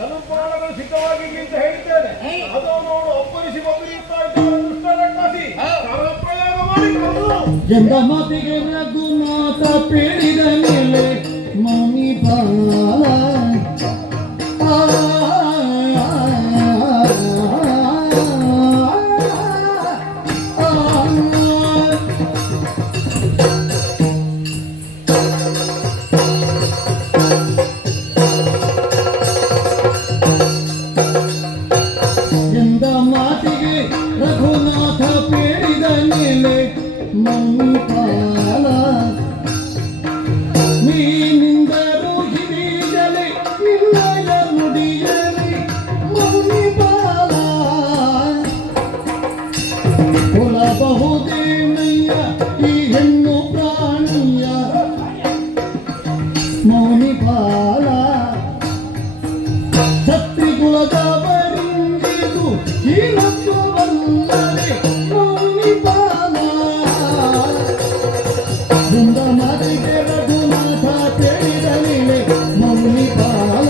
ಧನುರ್ಬಾಣಗಳು ಸಿದ್ಧವಾಗಿರ್ಲಿ ಅಂತ ಹೇಳ್ತೇನೆ. ಅದು ನೋಡು ಒಬ್ಬರಿಸಿ ಒಬ್ಬರಿರ್ತಾ ಇದ್ದಾರೆ ದುಷ್ಟರ ಕಸಿ ಪ್ರಯೋಗ ಮಾಡಿ ಎಂದ ಮಾತಿಗೆ ರಘುನಾಥ ಪೇಳಿದ ಮೇಲೆ ಮೌನಿ ಬಾಲ ಎಂದ ಮಾತಿಗೆ ರಘುನಾಥ ಪೇಳಿದ ಮೇಲೆ ಮೌನಿ ಬಾಲ ನೀನಿಂದರು ಹಿರಿಯಲಿ ನಿನ್ನಯ ನುಡಿಯಲಿ ಮೌನಿ ಬಾಲ ಕೊಲಬಹುದೇನಯ್ಯ ಈ ಹೆಣ್ಣು ಪ್ರಾಣಿಯ ಮೌನಿ ಬಾಲ ಸತ್ರಿಗುಲದವರಿಂದಿದು ಹೀನತ್ತು ಬಂದರೆ ಮೌನಿ ಬಾಲ ಎಂದ ಮಾತಿಗೆ ರಘುನಾಥ ಪೇಳಿದ ಮೇಲೆ ಮೌನಿ ಬಾಲ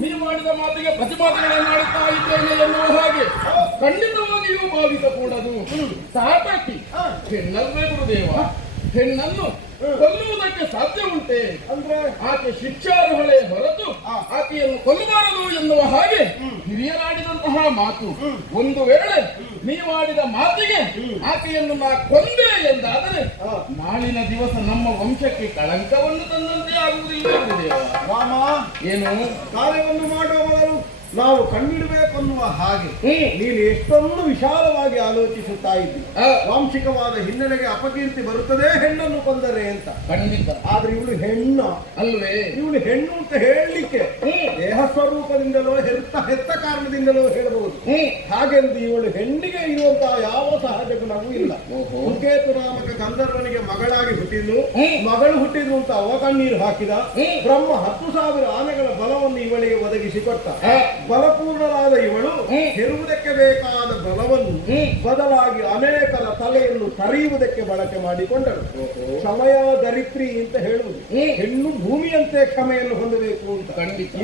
ನೀವು ಮಾಡಿದ ಮಾತಿಗೆ ಪ್ರತಿಪಾದನೆಯನ್ನಾಡುತ್ತಾ ಇದ್ದೇನೆ ಎನ್ನುವ ಹಾಗೆ ಖಂಡಿತವಾಗಿಯೂ ಭಾವಿಸಕೂಡದು. ಸಾಕಾಕಿ ಹೆಣ್ಣಲ್ವೇ ಗುರುದೇವ, ಹೆಣ್ಣನ್ನು ಕೊಲ್ಲುವುದಕ್ಕೆ ಸಾಧ್ಯ ಉಂಟೆ ಅಂದ್ರೆ ಆಕೆ ಶಿಕ್ಷಾರ್ಹಳೆ ಹೊರತು ಆಕೆಯನ್ನು ಕೊಲ್ಲಬಾರದು ಎನ್ನುವ ಹಾಗೆ ಹಿರಿಯರಾಡಿದಂತಹ ಮಾತು. ಒಂದು ವೇಳೆ ನೀವಾಡಿದ ಮಾತಿಗೆ ಆಕೆಯನ್ನು ನಾ ಕೊಂದೆ ಎಂದಾದರೆ ನಾಳಿನ ದಿವಸ ನಮ್ಮ ವಂಶಕ್ಕೆ ಕಳಂಕವನ್ನು ತಂದಂತೆ ಆಗುವುದಿಲ್ಲ ಗುರುದೇವ. ರಾಮ, ಏನು ಕಾರ್ಯವನ್ನು ಮಾಡುವ ಮೊದಲು ನಾವು ಕಂಡಿಡಬೇಕನ್ನುವ ಹಾಗೆ ನೀನು ಎಷ್ಟೊಂದು ವಿಶಾಲವಾಗಿ ಆಲೋಚಿಸುತ್ತಾ ಇದ್ದಿ. ವಾಂಶಿಕವಾದ ಹಿನ್ನೆಲೆಗೆ ಅಪಕೀರ್ತಿ ಬರುತ್ತದೆ ಹೆಣ್ಣನ್ನು ಕೊಂದರೆ ಅಂತ. ಖಂಡಿತ. ಆದ್ರೆ ಇವಳು ಹೆಣ್ಣು ಅಲ್ವೇ? ಇವಳು ಹೆಣ್ಣು ಅಂತ ಹೇಳಲಿಕ್ಕೆ ದೇಹ ಸ್ವರೂಪದಿಂದಲೋ ಹೆತ್ತ ಕಾರಣದಿಂದಲೋ ಹೇಳಬಹುದು. ಹಾಗೆಂದು ಇವಳು ಹೆಣ್ಣಿಗೆ ಇರುವಂತಹ ಯಾವ ಸಹಜ ಗುಣವೂ ಇಲ್ಲ. ಸುಕೇತು ನಾಮಕ ಗಂಧರ್ವನಿಗೆ ಮಗಳಾಗಿ ಹುಟ್ಟಿದ್ಲು, ಮಗಳು ಹುಟ್ಟಿದ್ರು ಅಂತ ಅವ ಕಣ್ಣೀರು ಹಾಕಿದ. ಬ್ರಹ್ಮ 10,000 ಆನೆಗಳ ಬಲವನ್ನು ಇವಳಿಗೆ ಒದಗಿಸಿಕೊಟ್ಟ. ಬಲಪೂರ್ಣರಾದ ಇವಳು ಹೆರುವುದಕ್ಕೆ ಬೇಕಾದ ಬಲವನ್ನು ಬದಲಾಗಿ ಅನೇಕರ ತಲೆಯನ್ನು ಕರೆಯುವುದಕ್ಕೆ ಬಳಕೆ ಮಾಡಿಕೊಂಡಳು. ಕ್ಷಮೆಯ ದರಿತ್ರಿ ಅಂತ ಹೇಳುವುದು. ಹೆಣ್ಣು ಭೂಮಿಯಂತೆ ಕ್ಷಮೆಯನ್ನು ಹೊಂದಬೇಕು ಅಂತ.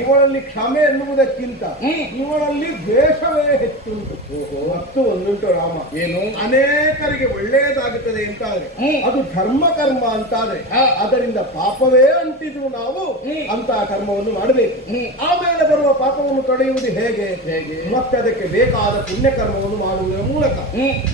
ಇವಳಲ್ಲಿ ಕ್ಷಮೆ ಎನ್ನುವುದಕ್ಕಿಂತ ಇವಳಲ್ಲಿ ದ್ವೇಷವೇ ಹೆಚ್ಚುಂಟು. ಮತ್ತು ಒಂದುಂಟು ರಾಮ, ಏನು ಅನೇಕರಿಗೆ ಒಳ್ಳೆಯದಾಗುತ್ತದೆ ಅಂತಾದ್ರೆ ಅದು ಧರ್ಮ ಕರ್ಮ ಅಂತಾದ್ರೆ ಅದರಿಂದ ಪಾಪವೇ ಅಂಟಿದ್ರು ನಾವು ಅಂತಹ ಕರ್ಮವನ್ನು ಮಾಡಬೇಕು. ಆಮೇಲೆ ಬರುವ ಪಾಪವನ್ನು ತೊಳೆಯುವುದು ಹೇಗೆ? ಮತ್ತೆ ಅದಕ್ಕೆ ಬೇಕಾದ ಪುಣ್ಯ ಕರ್ಮವನ್ನು ಮಾಡುವುದರ ಮೂಲಕ.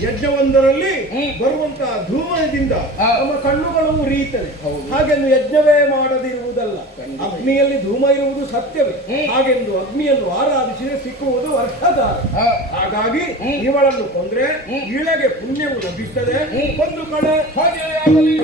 ಯಜ್ಞವೊಂದರಲ್ಲಿ ಬರುವಂತಹ ಧೂಮದಿಂದ ನಮ್ಮ ಕಣ್ಣುಗಳು ಉರಿಯುತ್ತದೆ. ಹಾಗೆಂದು ಯಜ್ಞವೇ ಮಾಡದಿರುವುದಲ್ಲ. ಅಗ್ನಿಯಲ್ಲಿ ಧೂಮ ಇರುವುದು ಸತ್ಯವೇ. ಹಾಗೆಂದು ಅಗ್ನಿಯನ್ನು ಆರಾಧಿಸಿದರೆ ಸಿಕ್ಕುವುದು ವರ್ಷಧಾರ. ಹಾಗಾಗಿ ಇವಳನ್ನು ಕೊಂದ್ರೆ ಇಳೆಗೆ ಪುಣ್ಯವು ಲಭಿಸುತ್ತದೆ. ಒಂದು ಕಡೆ ಹಾಗೆ ಆಗಲಿ.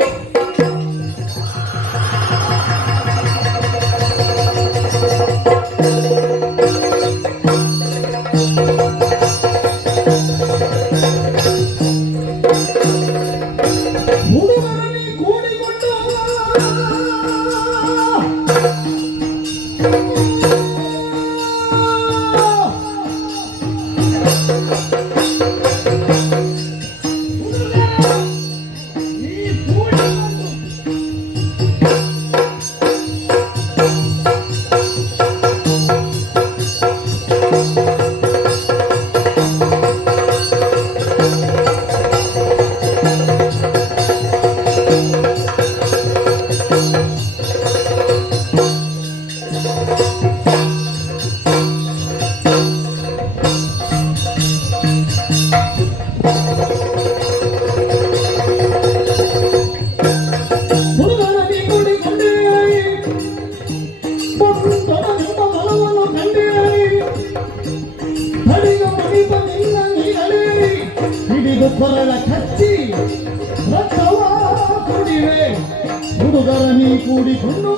ಕೊರಳ ಕಚ್ಚಿ ರಕ್ತವ ಕುಡಿವೆ ಹುಡುಗರ ನೀ ಕೂಡಿಕೊಂಡು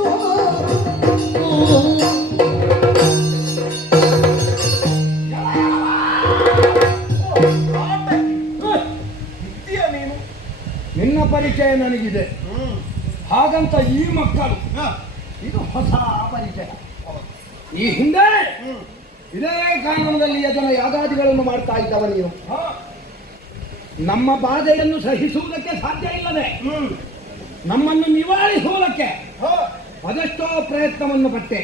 ನಿನ್ನ ಪರಿಚಯ ನನಗಿದೆ. ಹಾಗಂತ ಈ ಮಕ್ಕಳು ಇದು ಹೊಸ ಪರಿಚಯ. ಈ ಹಿಂದೆ ಇದೇ ಕಾನೂನದಲ್ಲಿ ಯಜನ ಯಾಗಾದಿಗಳನ್ನು ಮಾಡ್ತಾ ಇದ್ದವ ನೀನು ಹಾ, ನಮ್ಮ ಬಾಧೆಯನ್ನು ಸಹಿಸುವುದಕ್ಕೆ ಸಾಧ್ಯ ಇಲ್ಲದೆ ನಮ್ಮನ್ನು ನಿವಾರಿಸುವುದಕ್ಕೆ ಹಾ. ಅದೆಷ್ಟೋ ಪ್ರಯತ್ನವನ್ನು ಪಟ್ಟೆ.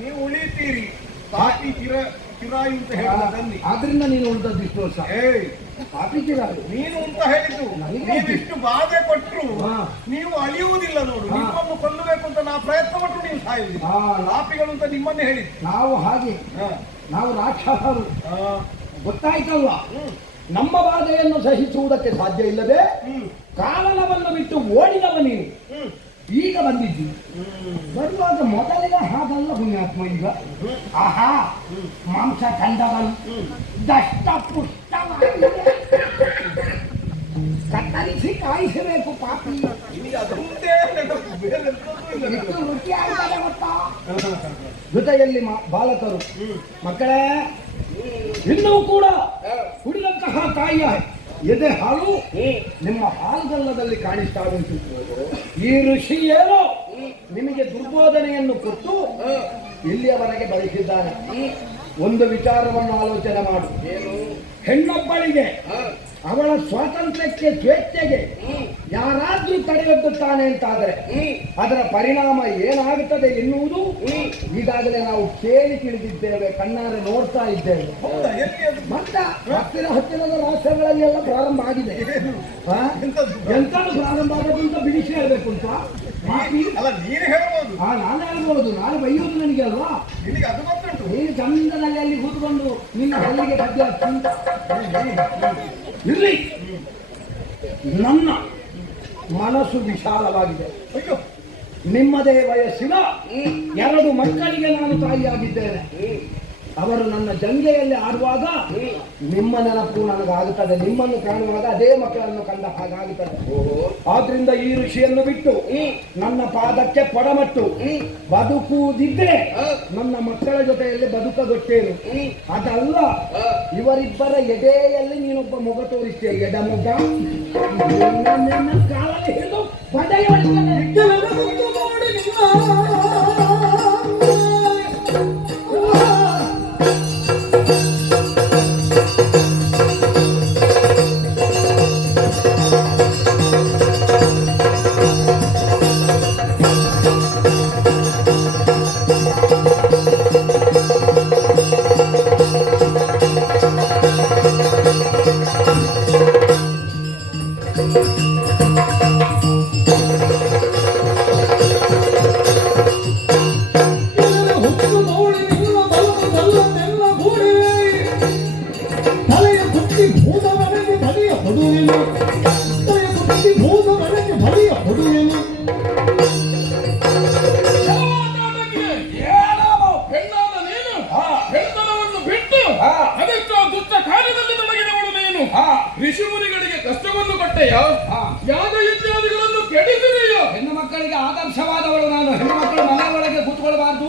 ನೀವು ಉಳಿತೀರಿ ಪಾಪಿ ಕಿರಾಯಿ ಅಂತ ಹೇಳಿದ ತಂದಿ. ಆದ್ರಿಂದ ನೀನು ಉಳಿದದ್ದು ಇಷ್ಟು ವರ್ಷ. ಏಯ್, ಪಾಪಿ ಕಿರಾಯಿ ನೀನು ಅಂತ ಹೇಳಿದ್ದು ನನಗೆ ನೀವಿಷ್ಟು ಬಾಧೆ ಕೊಟ್ಟರು ಹಾ. ನೀವು ಅಳಿಯುವುದಿಲ್ಲ ನೋಡು. ಹಾ. ನಿಮ್ಮನ್ನು ಕೊಲ್ಲಬೇಕು ಅಂತ ನಾ ಪ್ರಯತ್ನ ಪಟ್ಟರು ನೀವು ಸಾಯುವುದಿಲ್ಲ. ಹಾ. ಪಾಪಿಗಳು ಅಂತ ನಿಮ್ಮನ್ನೇ ಹೇಳಿದ್ದು. ನಾವು ಹಾಗೆ, ಹಾ. ನಾವು ರಾಕ್ಷಸರು, ಹಾ. ಗೊತ್ತಾಯ್ತಲ್ವಾ? ನಮ್ಮ ಬಾಧೆಯನ್ನು ಸಹಿಸುವುದಕ್ಕೆ ಸಾಧ್ಯ ಇಲ್ಲದೆ ಹ್ಮ್. ಕಾರಣವನ್ನು ಬಿಟ್ಟು ಓಡಿದವ ನೀನು. ಹ್ಮ್. ಈಗ ಬಂದಿದ್ದಿ. ಬರುವಾಗ ಮೊದಲಿನ ಹಾಗಲ್ಲ ಪುಣ್ಯಾತ್ಮ. ಈಗ ಆಹಾ, ಮಾಂಸ ಕಂಡವನು ದಷ್ಟ ಪುಷ್ಟವಾಗಿದೆ. ಕತ್ತರಿಸಿ ಕಾಯಿಸಬೇಕು ಪಾಪಿ. ನಿಮಗೆ ಅದೊಂದೇ ನೆನಪು, ಬೇರೆ ಎಂತದೂ ಇಲ್ಲ ಎಷ್ಟು ನೆನಪು. ರುಚಿಯಾಗಿದೆ ಗೊತ್ತಾ? ಜೊತೆಯಲ್ಲಿ ಬಾಲಕರು ಮಕ್ಕಳೇ ಇನ್ನೂ ಕೂಡ ಕುಡಿದಂತಹ ತಾಯಿಯ ಎದೆ ಹಾಲು ನಿಮ್ಮ ಹಾಲ್ಗಲ್ಲದಲ್ಲಿ ಕಾಣಿಸ್ತಾ ಉಂಟು. ಈ ಋಷಿ ಏನೋ ನಿಮಗೆ ದುರ್ಬೋಧನೆಯನ್ನು ಕೊಟ್ಟು ಇಲ್ಲಿಯವರೆಗೆ ಬಳಸಿದ್ದಾನೆ. ಒಂದು ವಿಚಾರವನ್ನು ಆಲೋಚನೆ ಮಾಡು. ಹೆಣ್ಣೊಬ್ಬಳಿಗೆ ಅವಳ ಸ್ವಾತಂತ್ರ್ಯಕ್ಕೆ ಸ್ವೇಚ್ಛೆಗೆ ಯಾರಾದ್ರೂ ತಡೆಯೊಡ್ಡುತ್ತಾನೆ ಅಂತಾದರೆ ಅದರ ಪರಿಣಾಮ ಏನಾಗುತ್ತದೆ ಎನ್ನುವುದು ಈಗಾಗಲೇ ನಾವು ಕೇಳಿ ತಿಳಿದಿದ್ದೇವೆ, ಕಣ್ಣಾರೆ ನೋಡ್ತಾ ಇದ್ದೇವೆ. ಹೌದಾ? ಎಲ್ಲಿ ಅದು? ಮತ್ತೆ ಹತ್ತಿರದ ರಾಷ್ಟ್ರಗಳಲ್ಲಿ ಎಲ್ಲ ಪ್ರಾರಂಭ ಆಗಿದೆ. ಹಾ? ಎಂತದ್ದು? ಎಂತದ್ದು ಪ್ರಾರಂಭ ಆಗೋದು ಅಂತ ಬಿಡಿಸಿ ಹೇಳ್ಬೇಕು ಅಂತ ಅಲ್ಲ, ನೀನು ಹೇಳ್ಬೋದು. ನಾನು ಹೇಳ್ಬೋದು, ನಾನು ಬೈಯೋದು ನನಗೆ ಅಲ್ವಾ? ನಿನಗೆ ಅದು ಗೊತ್ತುಂಟು. ನೀನು ಚಂದದಲ್ಲಿ ಅಲ್ಲಿ ಕೂತ್ಕೊಂಡು ನಿನ್ನ ಹಲ್ಲಿಗೆ ಕದ್ದೆ ಹಚ್ಚಿ ಇರ್ಲಿ. ನನ್ನ ಮನಸ್ಸು ವಿಶಾಲವಾಗಿದೆ. ಅಯ್ಯೋ, ನಿಮ್ಮದೇ ವಯಸ್ಸಿನ 2 ಮಕ್ಕಳಿಗೆ ನಾನು ತಾಯಿಯಾಗಿದ್ದೇನೆ. ಅವರು ನನ್ನ ಜಂಗೆಯಲ್ಲಿ ಆಡುವಾಗ ನಿಮ್ಮ ನೆನಪು ನನಗಾಗುತ್ತದೆ. ನಿಮ್ಮನ್ನು ಕಾಣುವಾಗ ಅದೇ ಮಕ್ಕಳನ್ನು ಕಂಡ ಹಾಗಾಗುತ್ತದೆ. ಆದ್ರಿಂದ ಈ ಋಷಿಯನ್ನು ಬಿಟ್ಟು ನನ್ನ ಪಾದಕ್ಕೆ ಪಡಮಟ್ಟು ಬದುಕುವುದಿದ್ರೆ ನನ್ನ ಮಕ್ಕಳ ಜೊತೆಯಲ್ಲಿ ಬದುಕಗೊಟ್ಟೇನು. ಅದಲ್ಲ, ಇವರಿಬ್ಬರ ಎದೆಯಲ್ಲಿ ನೀನೊಬ್ಬ ಮೊಗ ತೋರಿಸ್ತೇ, ಎಡಮುಗ ನನ್ನ ಕಾಲಲ್ಲಿ ಹಿಡಿದು ಪಡೆಯುವ ಋಷಿಮುನಿಗಳಿಗೆ ಕಷ್ಟವನ್ನು ಕೊಟ್ಟೆಯ, ಯಾಗ ಇತ್ಯಾದಿಗಳನ್ನು ಕೆಡಿಸಿದೆಯೋ. ಹೆಣ್ಣು ಮಕ್ಕಳಿಗೆ ಆದರ್ಶವಾದವಳು ನಾನು. ಹೆಣ್ಣು ಮಕ್ಕಳು ಮನೆ ಒಳಗೆ ಕೂತ್ಕೊಳ್ಬಾರ್ದು,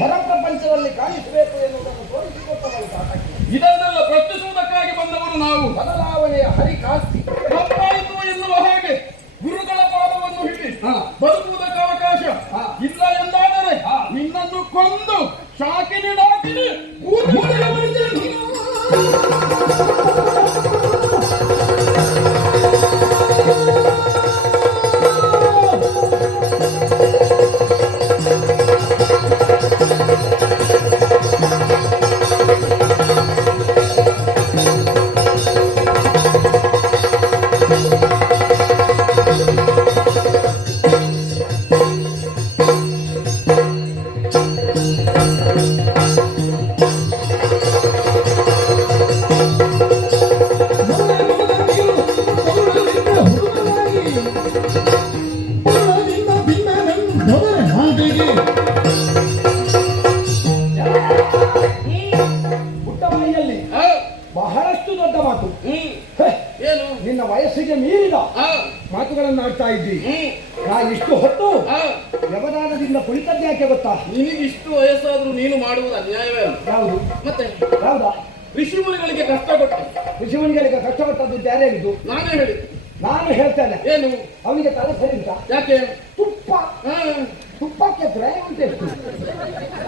ಹೊರ ಪ್ರಪಂಚದಲ್ಲಿ ಕಾಣಿಸಬೇಕು ಎನ್ನುವುದನ್ನು ತೋರಿಸಿಕೊಟ್ಟವಳು ಸಾಕಾಗಿ. ಇದನ್ನೆಲ್ಲ ಪ್ರಶ್ನಿಸುವುದಕ್ಕಾಗಿ ಬಂದವರು ನಾವು. ಬದಲಾವಣೆಯ ಹರಿಕಾಸ್ತಿ ತಪ್ಪಾಯಿತು ಎನ್ನುವ ಹಾಗೆ ಗುರುಗಳ ಪಾದವನ್ನು ಹಿಡಿ ಬದುಕುವುದಕ್ಕೆ ಅವಕಾಶ ಇಲ್ಲ ಎಂದಾದರೆ ನಿನ್ನನ್ನು ಕೊಂದು ಶಾಕಿನಿ ಡಾಕಿನಿ ಬಹಳಷ್ಟು ದೊಡ್ಡ ಮಾತು. ಏನು ನಿನ್ನ ವಯಸ್ಸಿಗೆ ಮೀರಿದ ಮಾತುಗಳನ್ನು ಆಡ್ತಾ ಇದ್ದಿ. ನಾ ಇಷ್ಟು ಹೊತ್ತು ವ್ಯವಧಾನದಿಂದ ಕುಳಿತದ್ದು ಯಾಕೆ ಗೊತ್ತಾ? ನಿನಗಿಷ್ಟು ವಯಸ್ಸಾದ್ರೂ ನೀನು ಮಾಡುವುದು ಅನ್ಯಾಯವೇ ಅಲ್ಲ. ಯಾವುದು? ಮತ್ತೆ ಯಾವ್ದಾ? ಋಷಿಮುನಿಗಳಿಗೆ ಕಷ್ಟ ಕೊಟ್ಟು ಋಷಿಮುನಿಗಳಿಗೆ ಕಷ್ಟಪಟ್ಟದ್ದು ಯಾರೇ ಹೇಳಿದ್ದು? ನಾನೇ ಹೇಳಿದ್ದು. ನಾನು ಹೇಳ್ತೇನೆ. ಏನು? ಅವನಿಗೆ ತಲೆ ಸರಿ ಉಂಟಾ? ಯಾಕೆ? ತುಪ್ಪ ತುಪ್ಪಕ್ಕೆ ದ್ರಯ ಉಂಟೆಷ್ಟು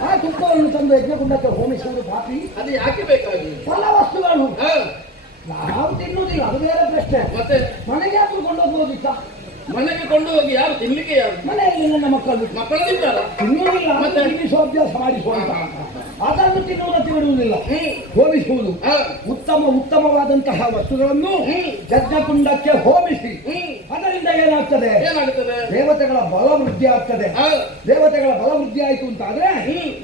ಆ ತುಪ್ಪವನ್ನು ತಂದು ಯಜ್ಞಕುಂಡಕ್ಕೆ ಹೋಮಿಸುವುದು ಪಾಪಿ. ಅದು ಯಾಕೆ ಬೇಕಾಗಿ? ಫಲ ವಸ್ತುಗಳು ನಾವು ತಿನ್ನುವುದಿಲ್ಲ, ಅದು ಬೇರೆ ಪ್ರಶ್ನೆ. ಮತ್ತೆ ಮನೆಗೆ ಯಾಕೆ ಕೊಂಡೋಗ್ಬೋದಿತ್ತ? ಮನೆಗೆ ಕೊಂಡು ಹೋಗಿ ಯಾರು ತಿನ್ಲಿಕ್ಕೆ? ಯಾರು ಮನೆಯಲ್ಲಿ ನನ್ನ ಮಕ್ಕಳು ತಿಂತಾರ? ತಿನ್ನುವುದಿಲ್ಲ, ತಿನ್ನಿಸುವ ಅಭ್ಯಾಸ ಮಾಡಿಸುವಂತ. ಅದನ್ನು ತಿನ್ನುವುದಕ್ಕೆ ಬಿಡುವುದಿಲ್ಲ, ಹೋಮಿಸುವುದು. ಉತ್ತಮವಾದಂತಹ ವಸ್ತುಗಳನ್ನು ಯಜ್ಞಕುಂಡಕ್ಕೆ ಹೋಮಿಸಿ ಅದರಿಂದ ಏನಾಗ್ತದೆ? ದೇವತೆಗಳ ಬಲ ವೃದ್ಧಿ ಆಗ್ತದೆ. ದೇವತೆಗಳ ಬಲ ವೃದ್ಧಿ ಆಯಿತು ಅಂತ ಆದ್ರೆ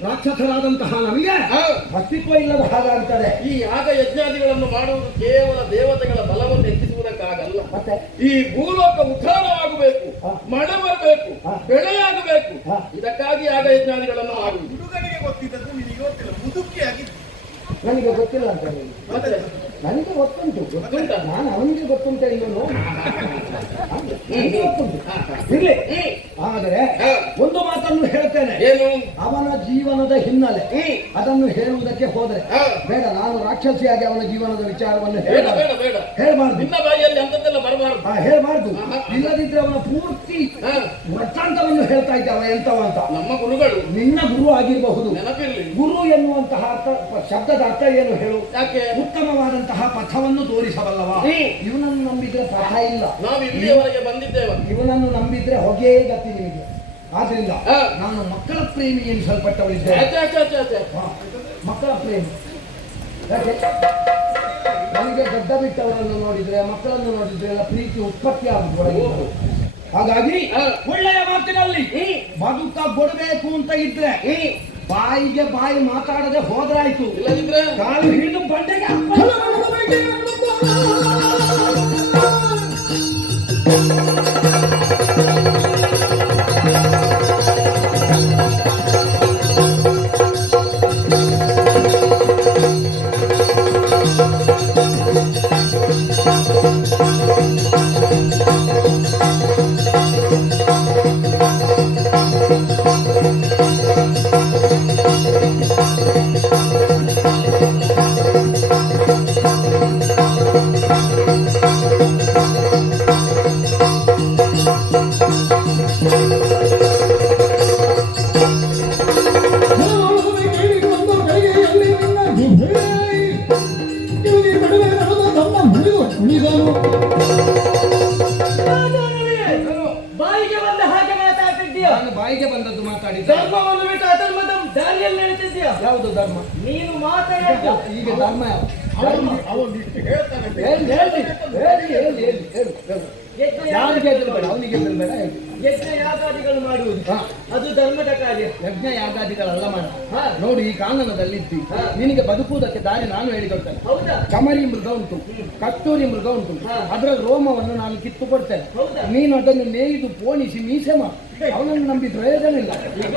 ರಾಕ್ಷಸರಾದಂತಹ ನಮಗೆ ಅಸ್ತಿತ್ವ ಇಲ್ಲದ ಹಾಗಾಗ್ತದೆ. ಈ ಯಾಗ ಯಜ್ಞಾದಿಗಳನ್ನು ಮಾಡುವುದು ಕೇವಲ ದೇವತೆಗಳ ಬಲವನ್ನು ಹೆಚ್ಚಿಸುವುದಕ್ಕಾಗಲ್ಲ. ಮತ್ತೆ ಈ ಭೂಲೋಕ ಉದ್ಧಾರವಾಗಬೇಕು, ಮಳೆ ಬರಬೇಕು, ಬೆಳೆಯಾಗಬೇಕು. ಇದಕ್ಕಾಗಿ ಯಾಗ ಯಜ್ಞಾದಿಗಳನ್ನು ಮಾಡುವುದು. ಹುಡುಗನಿಗೆ ಗೊತ್ತಿದ್ದದ್ದು ನಿನಗೆ ಗೊತ್ತಿಲ್ಲ, ಮುದುಕಿಯಾಗಿ ನನಗೆ ಗೊತ್ತಿಲ್ಲ ಅಂತ ಹೇಳಿ. ಮತ್ತೆ ನನಗೆ ಗೊತ್ತುಂಟು, ನಾನು ಅವನಿಗೆ ಗೊತ್ತುಂಟ ಇವನು ಗೊತ್ತುಂಟು ಇರ್ಲಿ. ಆದರೆ ಒಂದು ಮಾತನ್ನು ಹೇಳ್ತೇನೆ, ಏನು? ಅವನ ಜೀವನದ ಹಿನ್ನೆಲೆ ಅದನ್ನು ಹೇಳುವುದಕ್ಕೆ ಹೋದ್ರೆ ಬೇಡ. ನಾನು ರಾಕ್ಷಸಿಯಾಗಿ ಅವನ ಜೀವನದ ವಿಚಾರವನ್ನು ಹೇಳ್ಬಾರ್ದು. ನಿನ್ನ ಬಾಯಿಯಲ್ಲಿ ಅಂತದ್ದೆಲ್ಲ ಬರಬಾರದು, ಹೇಳ್ಬಾರ್ದು. ಇಲ್ಲದಿದ್ರೆ ಅವನ ಪೂರ್ತಿ ವೃತ್ತಾಂತವನ್ನು ಹೇಳ್ತಾ ಇದ್ದ ಅವ ಎಂತವ ಅಂತ. ನಮ್ಮ ಗುರುಗಳು ನಿನ್ನ ಗುರು ಆಗಿರಬಹುದು, ನೆನಪಿರ್ಲಿ. ಗುರು ಎನ್ನುವಂತಹ ಶಬ್ದದ ಅರ್ಥ ಏನು ಹೇಳು? ಯಾಕೆ? ಉತ್ತಮವಾದಂತಹ ಪಥವನ್ನು ತೋರಿಸಬಲ್ಲವ. ಇವನನ್ನು ನಂಬಿದ್ರೆ ಪಥ ಇಲ್ಲ. ನಾವು ಇಲ್ಲಿಯವರೆಗೆ ಬಂದಿದ್ದೇವೆ. ಇವನನ್ನು ನಂಬಿದ್ರೆ ಹೊಗೆ ಗತಿ ನಿಮಗೆ. ಆದ್ರಿಂದ ನಾನು ಮಕ್ಕಳ ಪ್ರೇಮಿ ಎನಿಸಲ್ಪಟ್ಟವಳಿದ್ದೇನೆ. ಮಕ್ಕಳ ಪ್ರೇಮಿ. ಯಾಕೆ? ನನಗೆ ಗಡ್ಡ ಬಿಟ್ಟವರನ್ನು ನೋಡಿದ್ರೆ, ಮಕ್ಕಳನ್ನು ನೋಡಿದ್ರೆ ಎಲ್ಲ ಪ್ರೀತಿ ಉತ್ಪತ್ತಿ ಆಗುವುದು. ಹಾಗಾಗಿ ಒಳ್ಳೆಯ ಮಾತಿನಲ್ಲಿ ಬದುಕ ಕೊಡಬೇಕು ಅಂತ ಇದ್ರೆ ಬಾಯಿಗೆ ಬಾಯಿ ಮಾತಾಡದೆ ಹೋದ್ರಾಯ್ತು. ಇಲ್ಲದಿದ್ರೆ ಕಾಲು ಹಿಡಿದು ಬಂಡೆಗೆ ಬಾಯಿಗೆ ಬಂದ ಹಾಗೆ ಮಾತಾಡ್ತಿದ್ದೀಯ. ನಾನು ಬಾಯಿಗೆ ಬಂದದ್ದು ಮಾತಾಡಿದ್ದೆ. ಧರ್ಮವನ್ನು ಬಿಟ್ಟು ಅಧರ್ಮದ ದಾರಿಯಲ್ಲಿ ನಡೀತಿದ್ದೀಯ. ಯಾವುದು ಧರ್ಮ? ನೀನು ಮಾತಾಡ ಈಗ ಧರ್ಮ ಯಾವ? ಅವನು ಇಷ್ಟು ಹೇಳ್ತಾನೆ. ಯಾರಿಗೆ ಎದುರುಬೇಡ, ಅವನಿಗೆ ಎದುರುಬೇಡ. ಯಜ್ಞ ಯಾಗಾದಿಗಳು ಮಾಡುವುದು ಅದು ಧರ್ಮದ ಕಾರ್ಯ. ಯಜ್ಞ ಯಾಗಾದಿಗಳೆಲ್ಲ ಮಾಡ. ನೋಡಿ, ಈ ಕಾನನದಲ್ಲಿದ್ದಿ ನಿನಗೆ ಬದುಕುವುದಕ್ಕೆ ದಾರಿ ನಾನು ಹೇಳಿಕೊಡ್ತೇನೆ. ಹೌದಾ? ಕಮರಿ ಮೃಗ ಉಂಟು, ಕಸ್ತೂರಿ ಮೃಗ ಉಂಟು, ಅದರ ರೋಮವನ್ನು ನಾನು ಕಿತ್ತು ಕೊಡ್ತೇನೆ. ಹೌದಾ? ನೀನು ಅದನ್ನು ನೇಯ್ದು ಪೋಣಿಸಿ ಮೀಸೆ ಮಾ. ಅವನನ್ನು ನಂಬಿ ಪ್ರಯೋಜನ ಇಲ್ಲ. ಈಗ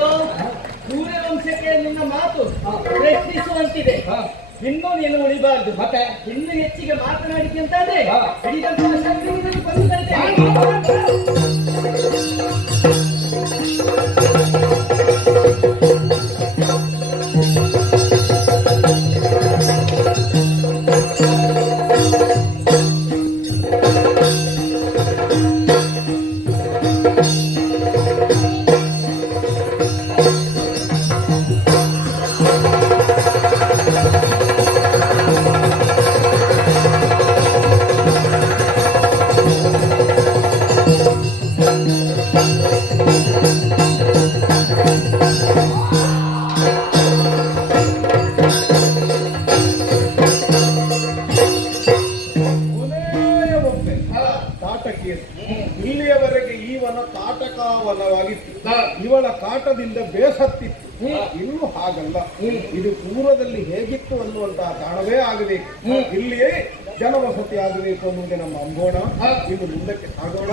ಸೂರ್ಯವಂಶಕ್ಕೆ ನಿನ್ನ ಮಾತು ಪ್ರಶ್ನಿಸುವಂತಿದೆ. ಇನ್ನು ನೀನು ಉಳಿಬಾರ್ದು. ಮತ್ತೆ ಇನ್ನು ಹೆಚ್ಚಿಗೆ ಮಾತನಾಡಿಕೆ ಅಂತಾದ್ರೆ ಹಿಡಿದಂತಹ ಶಕ್ತಿಯನ್ನು ಬಂದು ಇಲ್ಲಿಯವರೆಗೆ ಈ ವನ ತಾಟಕಾವನವಾಗಿತ್ತು. ಇವಳ ಕಾಟದಿಂದ ಬೇಸತ್ತಿತ್ತು. ಇನ್ನು ಹಾಗಲ್ಲ. ಇದು ಪೂರ್ವದಲ್ಲಿ ಹೇಗಿತ್ತು ಅನ್ನುವಂತಹ ತಾಣವೇ ಆಗಬೇಕು. ಇಲ್ಲಿಯೇ ಜನವಸತಿ ಆಗಬೇಕು ಅನ್ನುವುದೇ ನಮ್ಮ ಅಂಬೋಣ. ಇನ್ನು ಮುಂದಕ್ಕೆ ಸಾಗೋಣ.